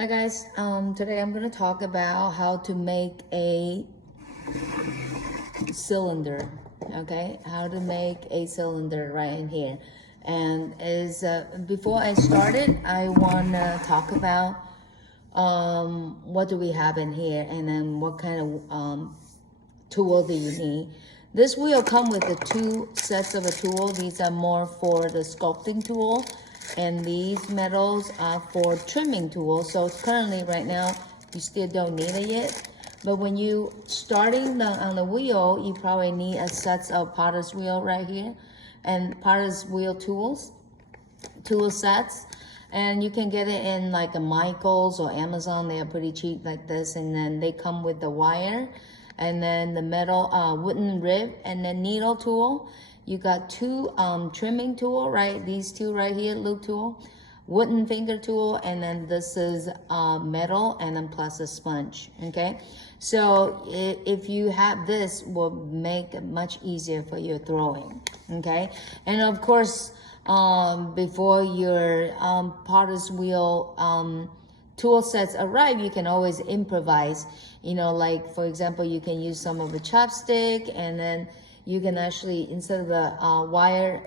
Hi guys, today I'm going to talk about how to make a cylinder, okay? How to make a cylinder right in here. And before I started, I want to talk about what do we have in here and then what kind of tool do you need. This wheel come with the two sets of a tool. These are more for the sculpting tool, and these metals are for trimming tools. So currently right now you still don't need it yet, but when you starting on the wheel, you probably need a set of potter's wheel right here, and potter's wheel tool sets. And you can get it in like a Michael's or Amazon. They are pretty cheap like this, and then they come with the wire and then the metal wooden rib and then needle tool. You got two trimming tool, right? These two right here, loop tool, wooden finger tool, and then this is metal, and then plus a sponge, okay? So if you have this, will make it much easier for your throwing, okay? And of course, before your potter's wheel tool sets arrive, you can always improvise. You know, like for example, you can use some of a chopstick, and then you can actually, instead of a wire,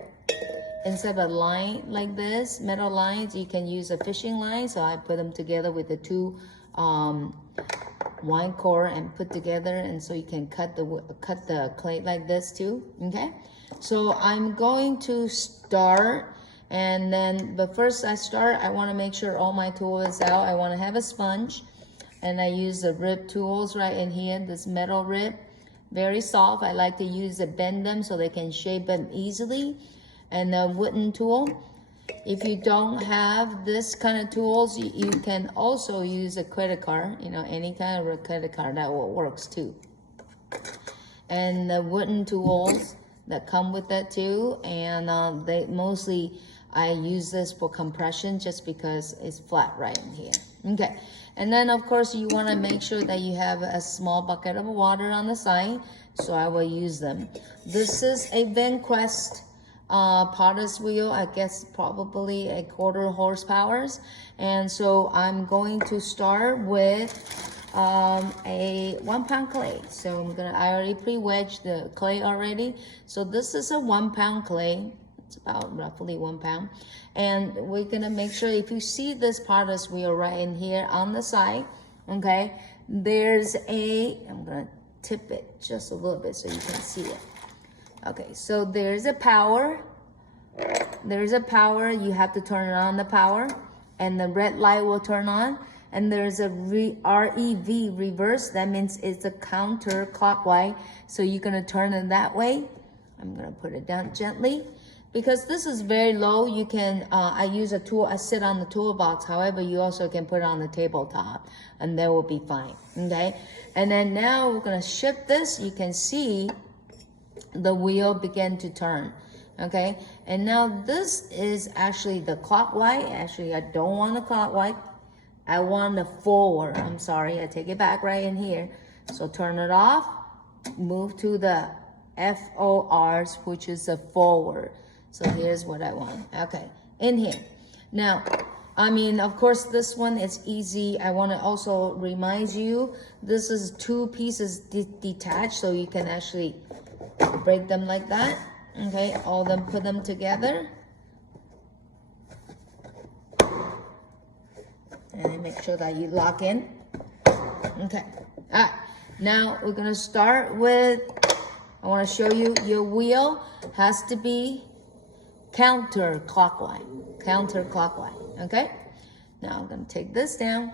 instead of a line like this, metal lines, you can use a fishing line. So I put them together with the two wine core and put together, and so you can cut the clay like this too, okay? So I'm going to start. And then, but first I want to make sure all my tool is out. I want to have a sponge, and I use the rib tools right in here, this metal rib, very soft. I like to use the bend them so they can shape them easily. And the wooden tool, if you don't have this kind of tools, you can also use a credit card, you know, any kind of a credit card, that works too. And the wooden tools that come with that too, and they mostly, I use this for compression just because it's flat right in here. Okay, and then of course you want to make sure that you have a small bucket of water on the side, so I will use them. This is a Venquest potter's wheel, I guess probably a 1/4 horsepower. And so I'm going to start with a 1 pound clay. So I already pre-wedged the clay already. So this is a 1 pound clay. It's about roughly 1 pound. And we're gonna make sure, if you see this potter's wheel right in here on the side, okay, there's I'm gonna tip it just a little bit so you can see it. Okay, so there's a power. There's a power. You have to turn on the power, and the red light will turn on. And there's a REV, reverse. That means it's a counterclockwise. So you're gonna turn it that way. I'm gonna put it down gently. Because this is very low, you can, I use a tool, I sit on the toolbox. However, you also can put it on the tabletop, and that will be fine, okay? And then now we're gonna shift this. You can see the wheel begin to turn, okay? And now this is actually the clockwise. Actually, I don't want the clockwise. I want the forward. I'm sorry, I take it back right in here. So turn it off, move to the FORs, which is the forward. So here's what I want, okay, in here. Now, I mean, of course, this one is easy. I want to also remind you, this is two pieces detached, so you can actually break them like that, okay, all of them, put them together. And then make sure that you lock in, okay. All right, now we're gonna start with, I want to show you, your wheel has to be counterclockwise, okay? Now I'm gonna take this down.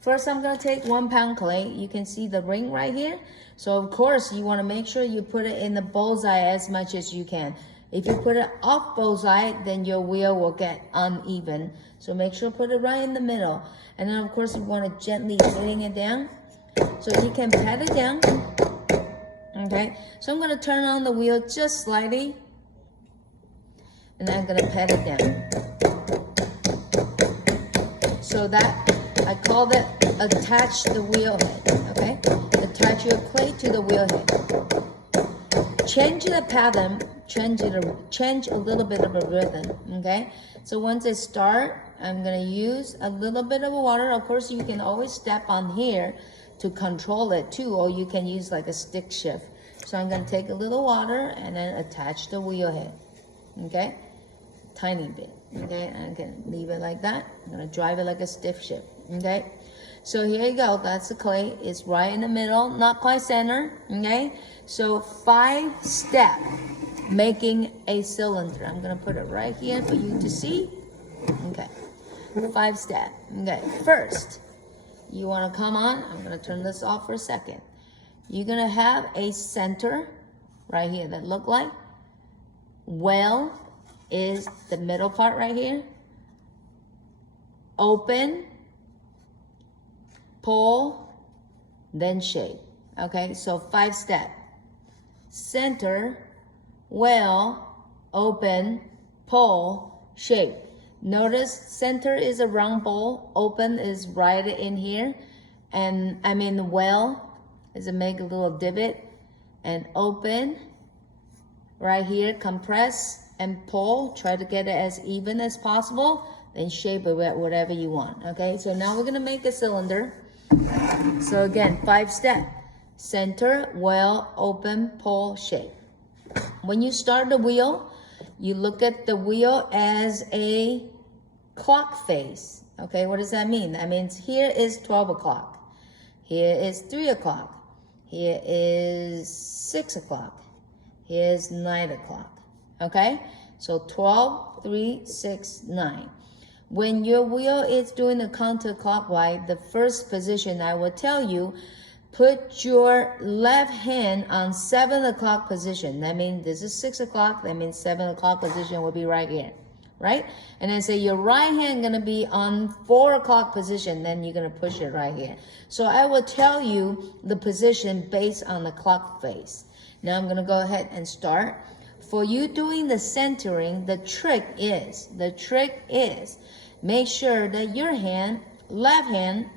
First, I'm gonna take 1 pound clay. You can see the ring right here. So of course, you wanna make sure you put it in the bullseye as much as you can. If you put it off bullseye, then your wheel will get uneven. So make sure put it right in the middle. And then of course, you wanna gently hitting it down. So you can pat it down, okay? So I'm gonna turn on the wheel just slightly, and I'm gonna pat it down. So that, I call that attach the wheel head, okay? Attach your clay to the wheel head. Change the pattern, change a little bit of a rhythm, okay? So once it start, I'm gonna use a little bit of water. Of course, you can always step on here to control it too, or you can use like a stick shift. So I'm gonna take a little water and then attach the wheel head, okay? Tiny bit, okay? I can leave it like that. I'm gonna drive it like a stiff shift, okay? So here you go, that's the clay. It's right in the middle, not quite center, okay? So 5-step making a cylinder. I'm gonna put it right here for you to see, okay? 5-step, okay? First, you wanna come on, I'm gonna turn this off for a second. You're gonna have a center right here that look like well is the middle part right here. Open, pull, then shape. Okay, so 5-step. Center, well, open, pull, shape. Notice center is a round bowl, open is right in here, and I mean well is to make a little divot, and open right here, compress and pull, try to get it as even as possible, then shape it with whatever you want. Okay, so now we're gonna make a cylinder. So again, 5-step. Center, well, open, pull, shape. When you start the wheel, you look at the wheel as a clock face. Okay, what does that mean? That means here is 12 o'clock. Here is 3 o'clock. Here is 6 o'clock. Here's 9 o'clock. Okay? So 12, 3, 6, 9. When your wheel is doing the counterclockwise, the first position I will tell you, put your left hand on 7 o'clock position. That means this is 6 o'clock. That means 7 o'clock position will be right here, right? And then say your right hand gonna be on 4 o'clock position. Then you're gonna push it right here. So I will tell you the position based on the clock face. Now I'm gonna go ahead and start. For you doing the centering, the trick is make sure that your hand, left hand,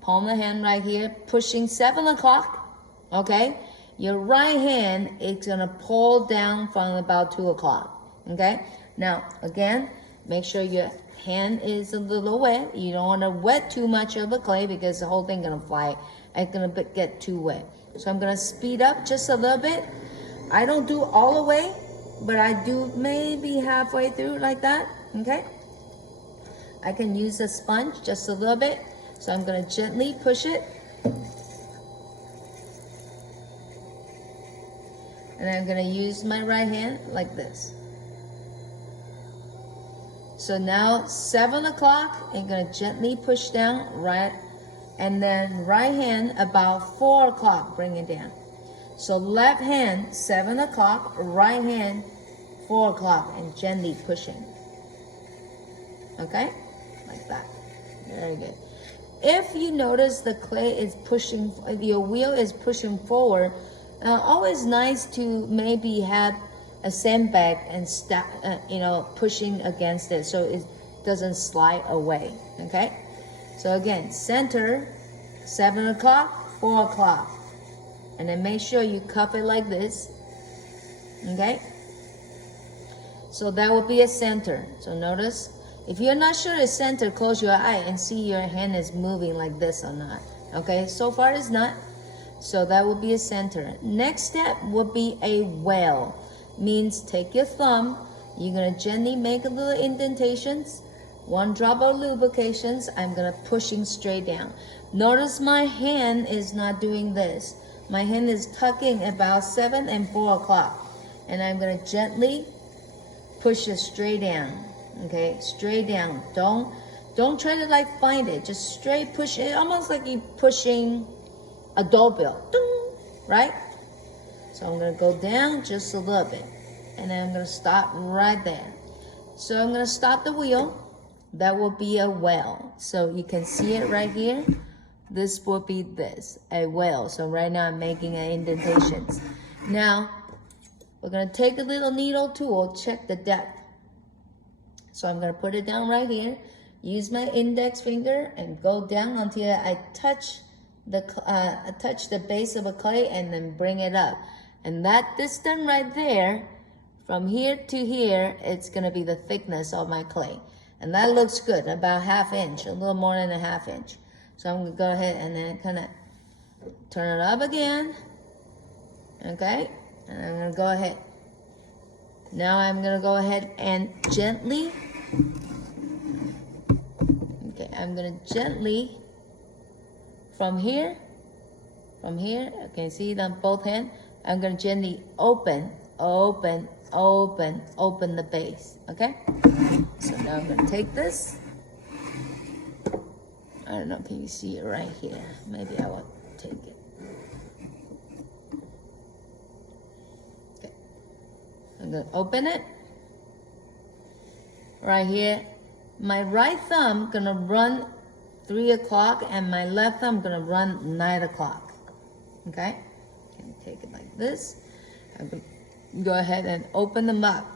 palm of the hand right here, pushing 7 o'clock, okay? Your right hand is gonna pull down from about 2 o'clock, okay? Now, again, make sure your hand is a little wet. You don't wanna wet too much of the clay because the whole thing gonna fly. It's gonna get too wet. So I'm gonna speed up just a little bit. I don't do all the way, but I do maybe halfway through like that, okay? I can use a sponge just a little bit. So I'm gonna gently push it. And I'm gonna use my right hand like this. So now 7 o'clock, I'm gonna gently push down, right? And then right hand about 4 o'clock, bring it down. So left hand, 7 o'clock, right hand, 4 o'clock, and gently pushing. Okay? Like that. Very good. If you notice the clay is pushing, your wheel is pushing forward, always nice to maybe have a sandbag and pushing against it so it doesn't slide away, okay? So again, center, 7 o'clock, 4 o'clock. And then make sure you cup it like this, okay? So that will be a center. So notice, if you're not sure it's center, close your eye and see your hand is moving like this or not. Okay, so far it's not. So that will be a center. Next step would be a well. Means take your thumb, you're gonna gently make a little indentations, 1 drop of lubrications, I'm gonna pushing straight down. Notice my hand is not doing this. My hand is tucking about 7 and 4 o'clock. And I'm gonna gently push it straight down. Okay, straight down. Don't try to like find it. Just straight push it, almost like you're pushing a doorbell. Right? So I'm gonna go down just a little bit. And then I'm gonna stop right there. So I'm gonna stop the wheel. That will be a well. So you can see it right here. This will be this, a well. So right now I'm making an indentations. Now, we're gonna take a little needle tool, check the depth. So I'm gonna put it down right here, use my index finger and go down until I touch the base of a clay and then bring it up. And that distance right there, from here to here, it's gonna be the thickness of my clay. And that looks good, about 1/2 inch, a little more than a 1/2 inch. So I'm gonna go ahead and then kind of turn it up again, okay? And I'm gonna go ahead. Now I'm gonna go ahead and gently, okay, I'm gonna gently, from here, okay, see it on both hands? I'm gonna gently open the base, okay? So now I'm gonna take this. I don't know, can you see it right here? Maybe I will take it. Okay. I'm gonna open it. Right here. My right thumb gonna run 3 o'clock and my left thumb gonna run 9 o'clock. Okay? Can you take it like this? I'm gonna go ahead and open them up.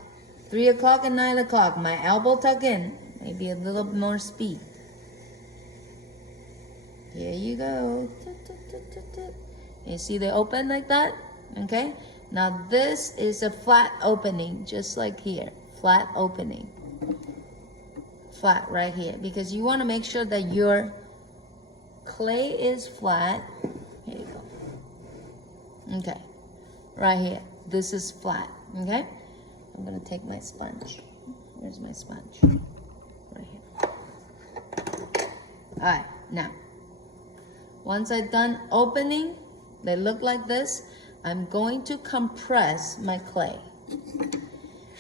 3 o'clock and 9 o'clock. My elbow tuck in. Maybe a little more speed. Here you go. You see they open like that? Okay? Now this is a flat opening, just like here. Flat opening. Flat right here. Because you want to make sure that your clay is flat. Here you go. Okay. Right here. This is flat. Okay? I'm going to take my sponge. Where's my sponge? Right here. Alright, now. Once I'm done opening, they look like this. I'm going to compress my clay.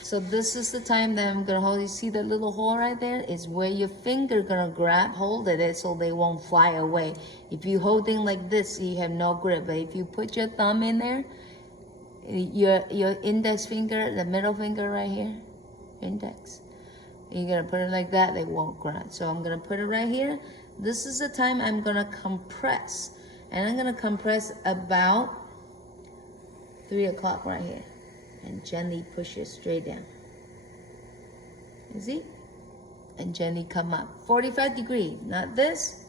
So this is the time that I'm gonna hold. You see that little hole right there? Is where your finger gonna grab hold of it so they won't fly away. If you holding like this, you have no grip. But if you put your thumb in there, your index finger, the middle finger right here, index, you're gonna put it like that, they won't grab. So I'm gonna put it right here. This is the time I'm gonna compress. And I'm gonna compress about 3 o'clock right here. And gently push it straight down. You see? And gently come up. 45 degrees, not this.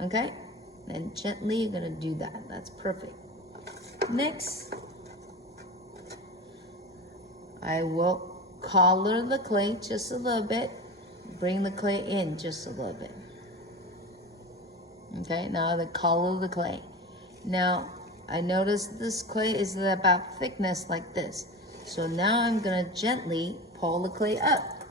Okay? Then gently you're gonna do that. That's perfect. Next, I will color the clay just a little bit. Bring the clay in just a little bit. Okay, now the color of the clay. Now, I noticed this clay is about thickness like this. So now I'm gonna gently pull the clay up.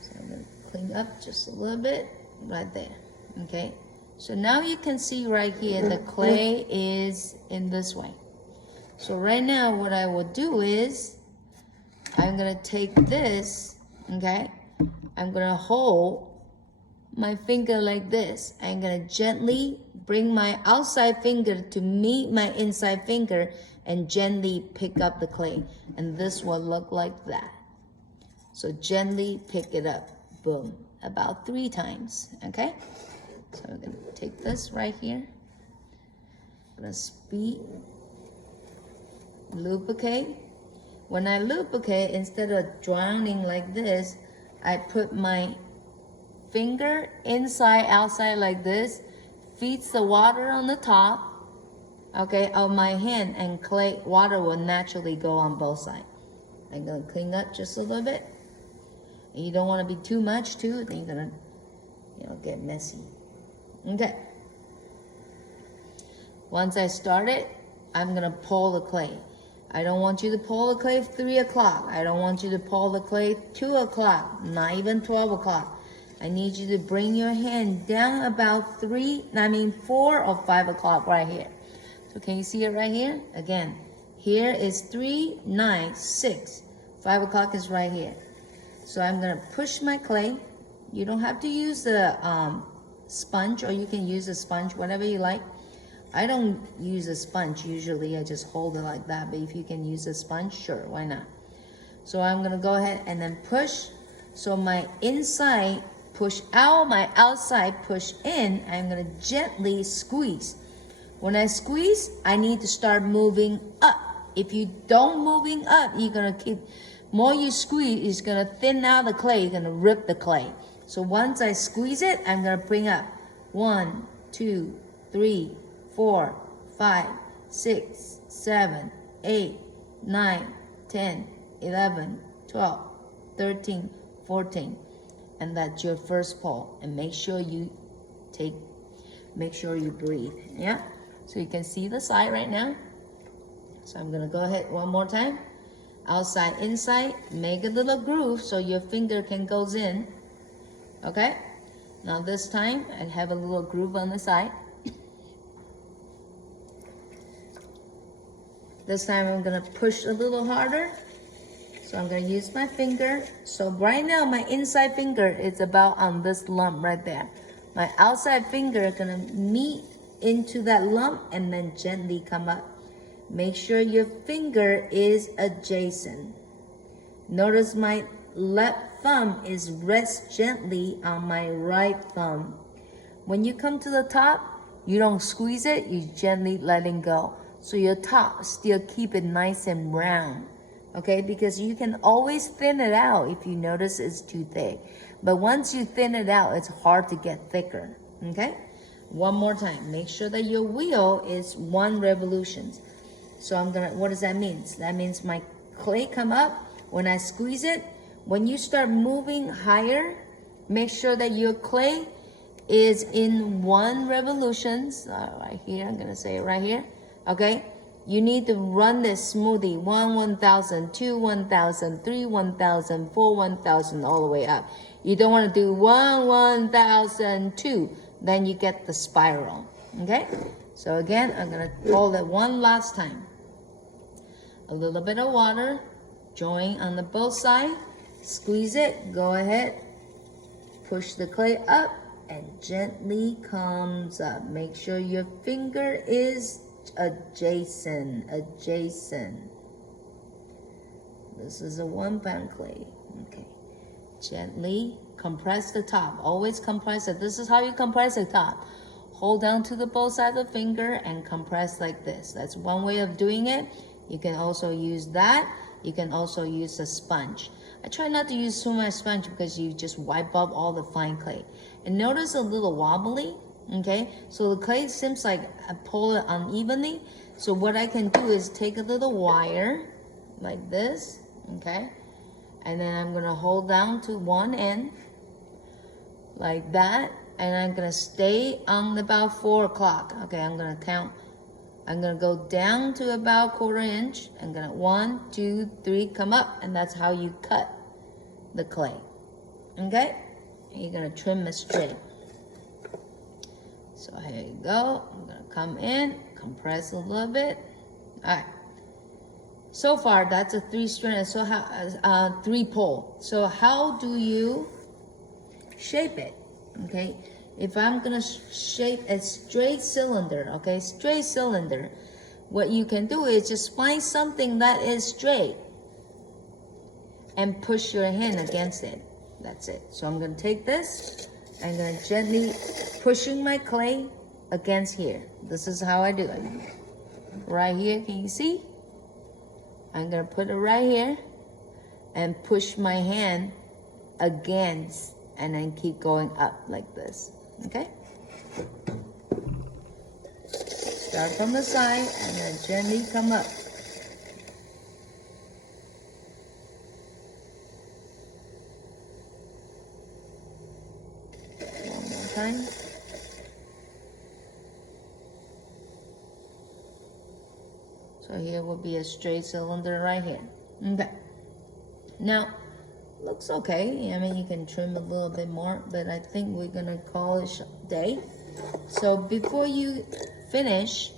So I'm gonna clean up just a little bit right there, okay? So now you can see right here, the clay is in this way. So right now what I will do is, I'm gonna take this, okay? I'm gonna hold my finger like this. I'm gonna gently bring my outside finger to meet my inside finger and gently pick up the clay. And this will look like that. So gently pick it up, boom, about 3 times, okay? So I'm gonna take this right here. I'm gonna speed, lubricate. When I lubricate, instead of drowning like this, I put my finger inside, outside like this, feeds the water on the top, okay, of my hand, and clay water will naturally go on both sides. I'm gonna clean up just a little bit. And you don't want to be too much too, then you're gonna, get messy. Okay. Once I start it, I'm gonna pull the clay. I don't want you to pull the clay 3 o'clock. I don't want you to pull the clay 2 o'clock, not even 12 o'clock. I need you to bring your hand down about 4 or 5 o'clock right here. So can you see it right here? Again, here is 3, 9, 6. 5 o'clock is right here. So I'm gonna push my clay. You don't have to use the sponge, or you can use a sponge, whatever you like. I don't use a sponge usually, I just hold it like that. But if you can use a sponge, sure, why not? So I'm gonna go ahead and then push. So my inside push out, my outside push in. I'm gonna gently squeeze. When I squeeze, I need to start moving up. If you don't moving up, you're gonna keep, more you squeeze, it's gonna thin out the clay, it's gonna rip the clay. So once I squeeze it, I'm gonna bring up 1, 2, 3, 4, 5, 6, 7, 8, 9, 10, 11, 12, 13, 14. And that's your first pull. And make sure you breathe. Yeah? So you can see the side right now. So I'm gonna go ahead one more time. Outside, inside, make a little groove so your finger can go in. Okay? Now this time, I have a little groove on the side. This time I'm gonna push a little harder. So I'm gonna use my finger. So right now my inside finger is about on this lump right there. My outside finger is gonna meet into that lump and then gently come up. Make sure your finger is adjacent. Notice my left thumb is rest gently on my right thumb. When you come to the top, you don't squeeze it, you gently letting go. So your top still keep it nice and round. Okay, because you can always thin it out if you notice it's too thick. But once you thin it out, it's hard to get thicker. Okay, one more time. Make sure that your wheel is 1 revolution. So I'm gonna, what does that mean? That means my clay come up. When I squeeze it, when you start moving higher, make sure that your clay is in 1 revolutions. Right here, I'm gonna say it right here. Okay, you need to run this smoothly. 1, 1,000, 2, 1,000, 3, 1,000, 4, 1,000, all the way up. You don't want to do 1, 1,000, 2. Then you get the spiral. Okay, so again, I'm gonna hold it one last time. A little bit of water, join on the both sides, squeeze it, go ahead, push the clay up and gently comes up. Make sure your finger is adjacent. This is a 1 pound clay. Okay, gently compress the top. Always compress it. This is how you compress the top. Hold down to the both sides of the finger and compress like this. That's one way of doing it. You can also use that. You can also use a sponge. I try not to use too much sponge because you just wipe up all the fine clay. And notice a little wobbly, okay? So the clay seems like I pull it unevenly. So what I can do is take a little wire like this, okay? And then I'm gonna hold down to one end like that. And I'm gonna stay on about 4 o'clock. Okay, I'm gonna count. I'm gonna go down to about 1/4 inch. I'm gonna 1, 2, 3, come up, and that's how you cut the clay. Okay, and you're gonna trim it straight. So here you go. I'm gonna come in, compress a little bit. All right. So far, that's a 3-strand. So how 3 pole. So how do you shape it? Okay, if I'm gonna shape a straight cylinder, okay, straight cylinder, what you can do is just find something that is straight and push your hand against it. That's it. So I'm gonna take this, I'm gonna gently pushing my clay against here. This is how I do it. Right here, can you see? I'm gonna put it right here and push my hand against and then keep going up like this, okay? Start from the side and then gently come up. One more time. So here will be a straight cylinder right here. Okay. Now, looks okay. I mean, you can trim a little bit more, but I think we're gonna call it a day. So before you finish,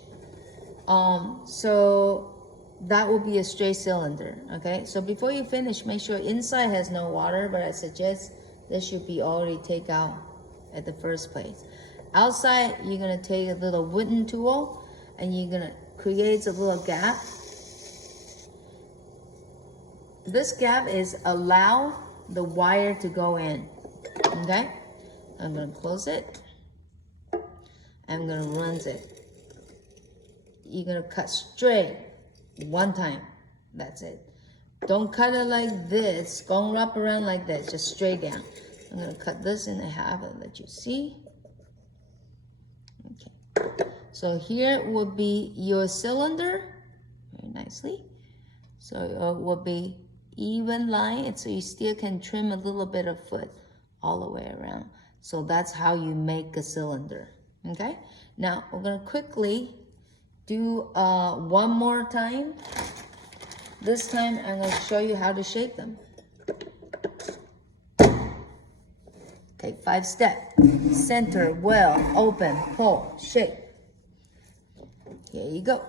so that will be a straight cylinder, okay? So before you finish, make sure inside has no water, but I suggest this should be already take out at the first place. Outside, you're gonna take a little wooden tool and you're gonna create a little gap. This gap is allow the wire to go in, okay? I'm gonna close it. I'm gonna run it. You're gonna cut straight 1 time, that's it. Don't cut it like this, don't wrap around like that, just straight down. I'm gonna cut this in half and let you see. Okay, so here will be your cylinder, very nicely. So it will be even line, and so you still can trim a little bit of foot all the way around. So that's how you make a cylinder. Okay, now we're gonna quickly do one more time. This time I'm gonna show you how to shape them. Okay, 5-step. Center, well, open, pull, shape. Here you go.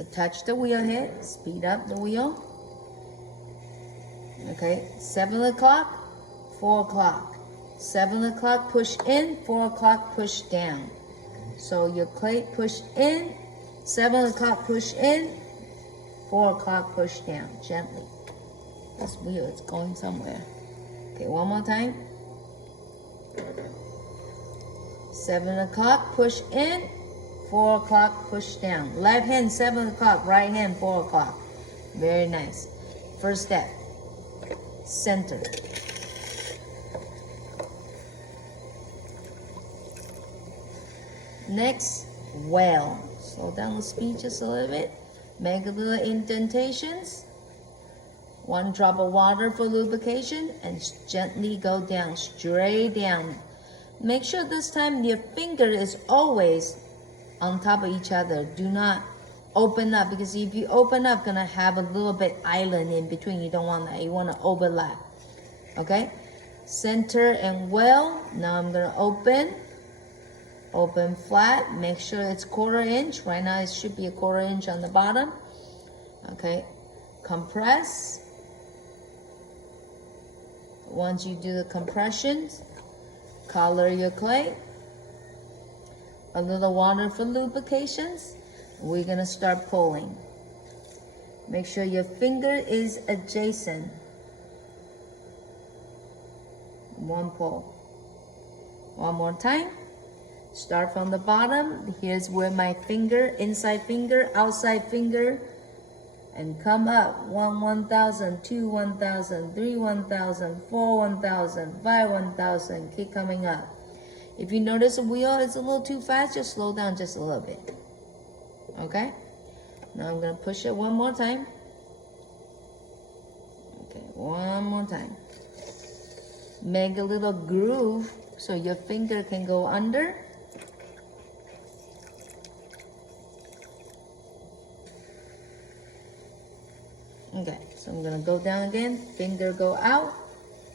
Attach the wheel head, speed up the wheel. Okay, 7 o'clock, 4 o'clock. 7 o'clock, push in, 4 o'clock, push down. So your clay push in, 7 o'clock, push in, 4 o'clock, push down, gently. This wheel is going somewhere. Okay, one more time. 7 o'clock, push in, 4 o'clock, push down. Left hand, 7 o'clock, right hand, 4 o'clock. Very nice. First step, center. Next, well. Slow down the speed just a little bit. Make a little indentations. 1 drop of water for lubrication and gently go down, straight down. Make sure this time your finger is always on top of each other. Do not open up, because if you open up, gonna have a little bit island in between. You don't want that. You want to overlap. Okay, center and well. Now I'm gonna open flat. Make sure it's 1/4 inch. Right now it should be a 1/4 inch on the bottom. Okay, compress. Once you do the compressions, color your clay. A little water for lubrications. We're gonna start pulling. Make sure your finger is adjacent. 1 pull. One more time. Start from the bottom. Here's where my finger, inside finger, outside finger, and come up. 1 1,000, 2 1,000, 3 1,000, 4 1,000, 5 1,000. Keep coming up. If you notice the wheel is a little too fast, just slow down just a little bit. Okay? Now I'm gonna push it one more time. Okay, one more time. Make a little groove so your finger can go under. Okay, so I'm gonna go down again, finger go out,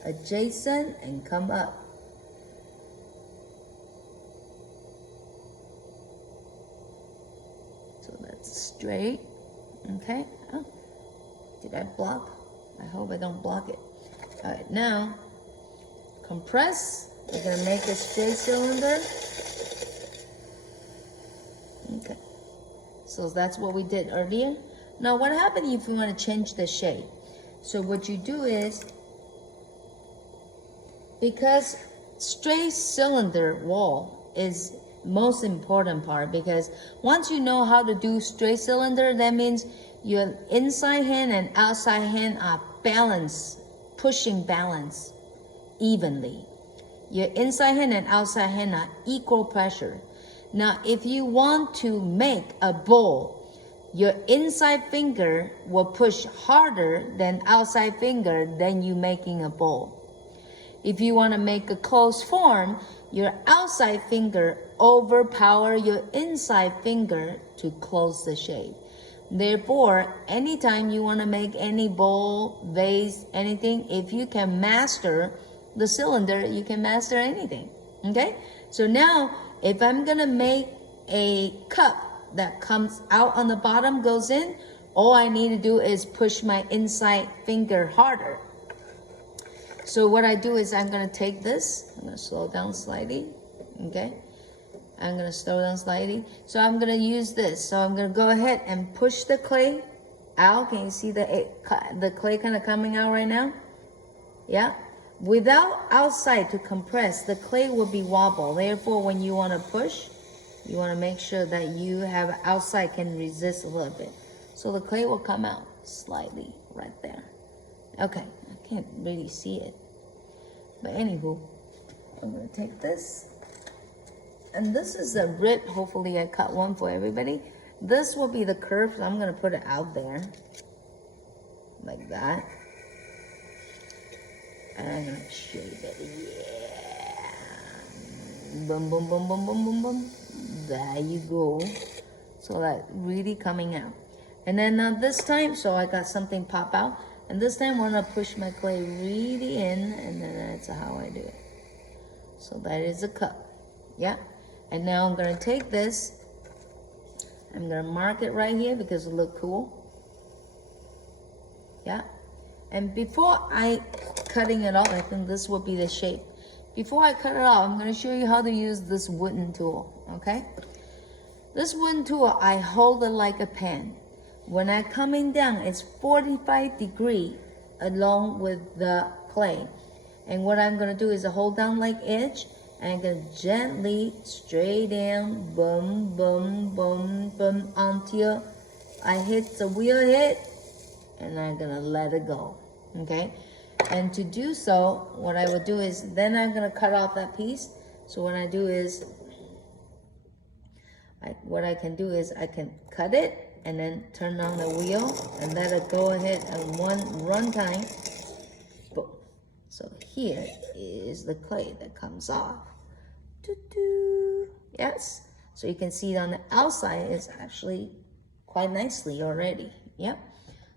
adjacent, and come up. So that's straight, okay. Oh, did I block? I hope I don't block it. All right, now, compress. We're gonna make a straight cylinder. Okay, so that's what we did earlier. Now, what happens if you want to change the shape? So what you do is, because straight cylinder wall is most important part, because once you know how to do straight cylinder, that means your inside hand and outside hand are balanced, pushing balance evenly. Your inside hand and outside hand are equal pressure. Now, if you want to make a bowl, your inside finger will push harder than outside finger, then you making a bowl. If you want to make a closed form, your outside finger overpower your inside finger to close the shape. Therefore, anytime you want to make any bowl, vase, anything, if you can master the cylinder, you can master anything. Okay? So now, if I'm going to make a cup that comes out on the bottom, goes in, all I need to do is push my inside finger harder. So what I do is I'm going to take this, I'm going to slow down slightly, okay? I'm going to slow down slightly. So I'm going to use this. So I'm going to go ahead and push the clay out. Can you see the clay kind of coming out right now? Yeah? Without outside to compress, the clay will be wobble. Therefore, when you want to push, you want to make sure that you have outside can resist a little bit. So the clay will come out slightly right there. Okay, can't really see it. But anywho, I'm gonna take this. And this is a rib. Hopefully I cut one for everybody. This will be the curve, so I'm gonna put it out there. Like that. And I'm gonna shape it, yeah. Boom, boom, boom, boom, boom, boom, boom. There you go. So that really coming out. And then this time, so I got something pop out. And this time I'm gonna push my clay really in, and then that's how I do it. So that is a cup, yeah. And now I'm gonna take this, I'm gonna mark it right here because it look cool, yeah. And before I cutting it off, I think this will be the shape. Before I cut it off, I'm gonna show you how to use this wooden tool, okay? This wooden tool, I hold it like a pen. When I coming down, it's 45 degrees along with the clay. And what I'm gonna do is hold down like edge, and I'm gonna gently straight down, boom, boom, boom, boom, until I hit the wheel head, and I'm gonna let it go, okay? And to do so, what I will do is, then I'm gonna cut off that piece. So what I do is, what I can do is I can cut it, and then turn on the wheel, and let it go ahead at one run time. Boom. So here is the clay that comes off. Doo-doo. Yes. So you can see it on the outside, it's actually quite nicely already. Yep.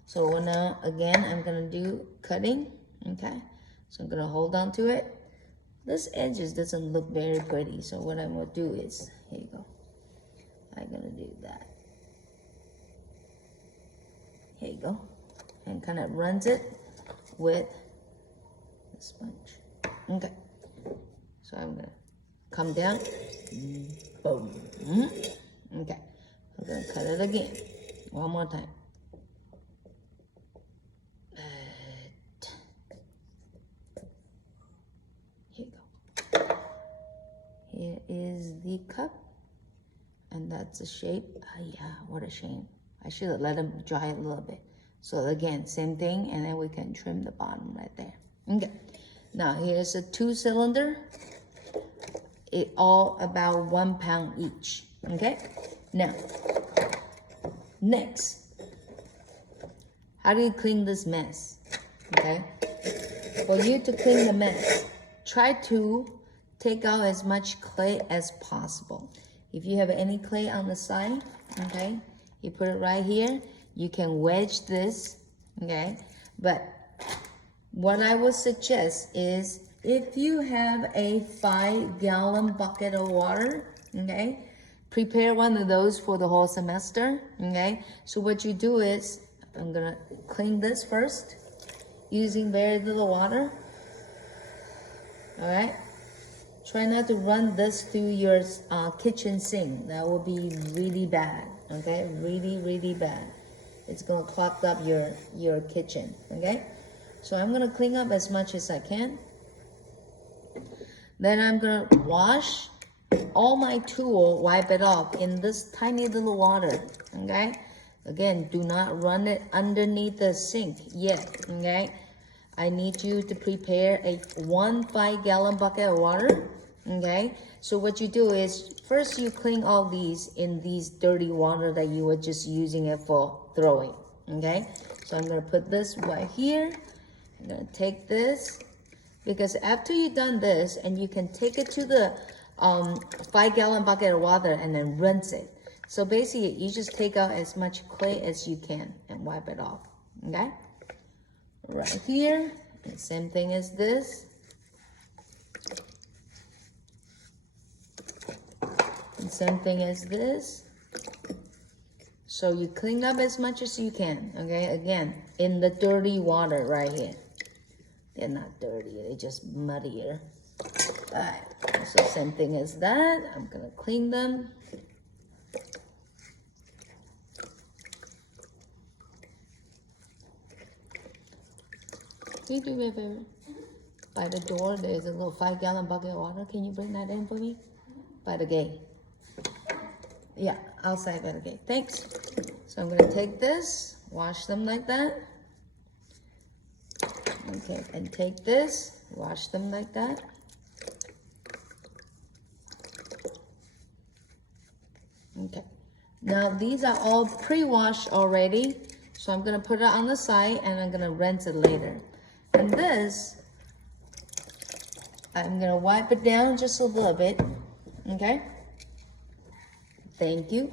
So now again, I'm gonna do cutting. Okay. So I'm gonna hold on to it. This edges doesn't look very pretty. So what I'm gonna do is, here you go. I'm gonna do that. Here you go. And kind of runs it with the sponge. Okay. So I'm gonna come down. Boom. Okay. I'm gonna cut it again. One more time. Here you go. Here is the cup. And that's the shape. Ah, yeah, what a shame. I should have let them dry a little bit. So again, same thing, and then we can trim the bottom right there. Okay. Now here's a 2-cylinder. It all about 1 pound each. Okay. Now, next, how do you clean this mess? Okay. For you to clean the mess, try to take out as much clay as possible. If you have any clay on the side, okay, you put it right here. You can wedge this, okay? But what I would suggest is, if you have a 5-gallon bucket of water, okay, prepare one of those for the whole semester, okay? So what you do is, I'm gonna clean this first, using very little water, all right? Try not to run this through your kitchen sink. That will be really bad, okay? Really, really bad. It's gonna clog up your kitchen, okay? So I'm gonna clean up as much as I can. Then I'm gonna wash all my tool, wipe it off in this tiny little water, okay? Again, do not run it underneath the sink yet, okay? I need you to prepare a 1 5-gallon bucket of water, okay? So what you do is, first you clean all these in these dirty water that you were just using it for throwing, okay? So I'm gonna put this right here. I'm gonna take this, because after you've done this, and you can take it to the 5-gallon bucket of water and then rinse it. So basically, you just take out as much clay as you can and wipe it off, okay? Right here, and same thing as this. And same thing as this. So you clean up as much as you can, okay? Again, in the dirty water right here. They're not dirty, they're just muddier. All right, so same thing as that. I'm gonna clean them. Can you do me a favor? By the door, there's a little 5-gallon bucket of water. Can you bring that in for me? By the gate. Yeah, outside by the gate. Thanks. So I'm gonna take this, wash them like that. Okay, and take this, wash them like that. Okay, now these are all pre-washed already, so I'm gonna put it on the side and I'm gonna rinse it later. And this, I'm gonna wipe it down just a little bit, okay? Thank you.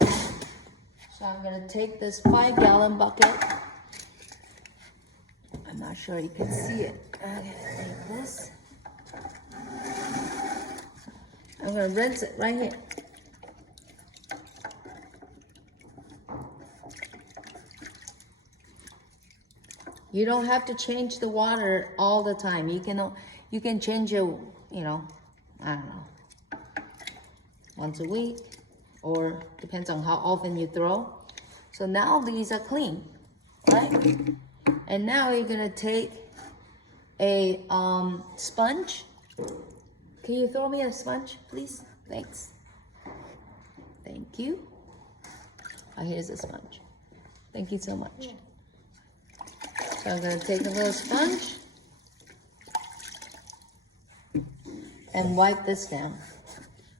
So I'm gonna take this 5-gallon bucket. I'm not sure you can see it. Okay, take this. I'm gonna rinse it right here. You don't have to change the water all the time. You can change it, you know, I don't know, once a week, or depends on how often you throw. So now these are clean, right? And now you're gonna take a sponge. Can you throw me a sponge, please? Thanks. Thank you. Oh, here's a sponge. Thank you so much. Yeah. So I'm gonna take a little sponge and wipe this down.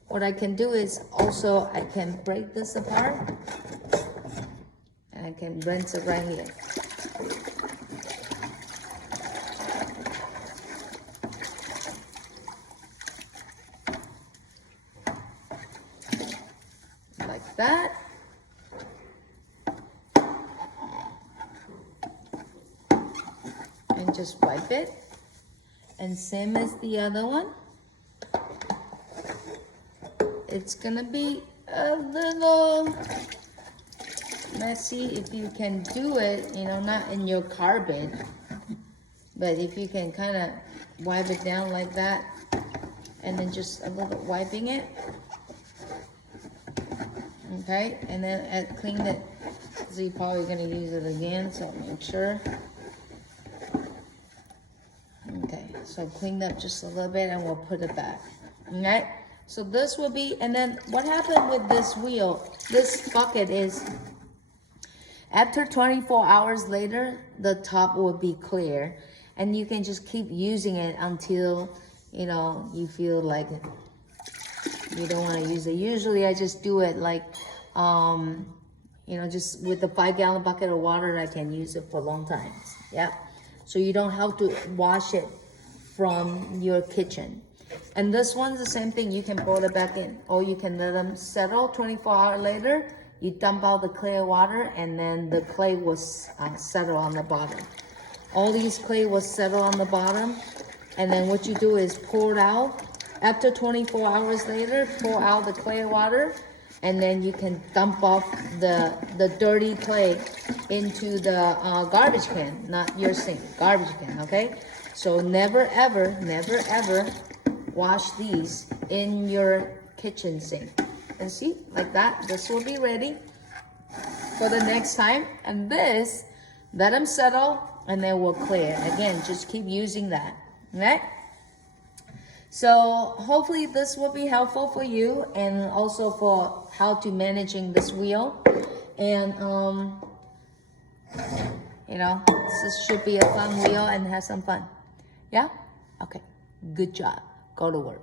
What I can do is also, I can break this apart and I can rinse it right here. Like that. And just wipe it. And same as the other one. It's gonna be a little messy if you can do it, you know, not in your garbage, but if you can kind of wipe it down like that, and then just a little wiping it, okay, and then clean it, so you're probably gonna use it again, so make sure. Okay, so clean up just a little bit and we'll put it back, okay? So this will be, and then what happened with this wheel, this bucket is, after 24 hours later, the top will be clear. And you can just keep using it until, you know, you feel like you don't want to use it. Usually I just do it like, you know, just with a 5-gallon bucket of water, I can use it for long times, yeah? So you don't have to wash it from your kitchen. And this one's the same thing. You can pour it back in, or you can let them settle 24 hours later. You dump out the clear water, and then the clay will settle on the bottom. All these clay will settle on the bottom, and then what you do is pour it out. After 24 hours later, pour out the clear water, and then you can dump off the dirty clay into the garbage can, not your sink, garbage can, okay? So never ever wash these in your kitchen sink. And see, like that, this will be ready for the next time. And this, let them settle, and then we'll clear. Again, just keep using that, okay? So hopefully this will be helpful for you, and also for how to managing this wheel. And, you know, this should be a fun wheel and have some fun. Yeah? Okay, good job. Go to work.